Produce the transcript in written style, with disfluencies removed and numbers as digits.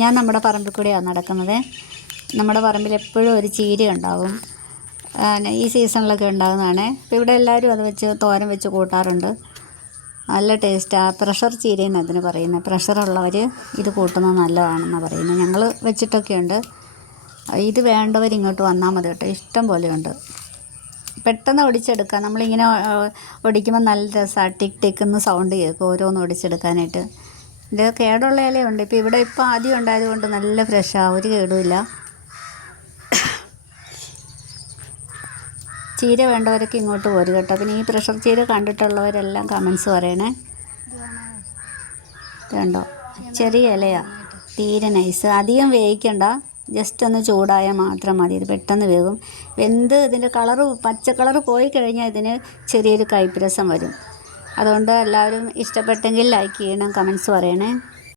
ഞാൻ നമ്മുടെ പറമ്പിൽ കൂടെയാണ് നടക്കുന്നത്. നമ്മുടെ പറമ്പിൽ എപ്പോഴും ഒരു ചീര ഉണ്ടാവും. ഈ സീസണിലൊക്കെ ഉണ്ടാകുന്നതാണ്. ഇപ്പോൾ ഇവിടെ എല്ലാവരും അത് വെച്ച് തോരൻ വെച്ച് കൂട്ടാറുണ്ട്. നല്ല ടേസ്റ്റാണ്. പ്രഷർ ചീരയെന്ന് അതിന് പറയുന്നത്. പ്രഷറുള്ളവർ ഇത് കൂട്ടുന്നത് നല്ലതാണെന്നാണ് പറയുന്നത്. ഞങ്ങൾ വെച്ചിട്ടൊക്കെയുണ്ട്. ഇത് വേണ്ടവർ ഇങ്ങോട്ട് വന്നാൽ മതി കേട്ടോ. ഇഷ്ടം പോലെയുണ്ട്. പെട്ടെന്ന് ഒടിച്ചെടുക്കാം. നമ്മളിങ്ങനെ ഒടിക്കുമ്പോൾ നല്ല രസമാണ്. ടിക്ക് ടിക്കെന്ന് സൗണ്ട് കേൾക്കും ഓരോന്ന് ഒടിച്ചെടുക്കാനായിട്ട്. ഇത് കേടുള്ള ഇലയുണ്ട്. ഇപ്പോൾ ആദ്യം ഉണ്ടായതുകൊണ്ട് നല്ല ഫ്രഷാണ്, ഒരു കേടുമില്ല. ചീര വേണ്ടവരൊക്കെ ഇങ്ങോട്ട് പോരും കേട്ടോ. പിന്നെ ഈ പ്രഷർ ചീര കണ്ടിട്ടുള്ളവരെല്ലാം കമൻസ് പറയണേ. ഇതുണ്ടോ, ചെറിയ ഇലയാണ്, തീരെ നൈസ്. അധികം വേവിക്കണ്ട, ജസ്റ്റ് ഒന്ന് ചൂടായാൽ മാത്രം മതി. ഇത് പെട്ടെന്ന് വേകും. വെന്ത് ഇതിൻ്റെ കളറ് പച്ച കളറ് പോയി കഴിഞ്ഞാൽ ഇതിന് ചെറിയൊരു കയ്പ്പ് രസം വരും. അതുകൊണ്ട് എല്ലാവരും ഇഷ്ടപ്പെട്ടെങ്കിൽ ലൈക്ക് ചെയ്യണം, കമൻസ് പറയണേ.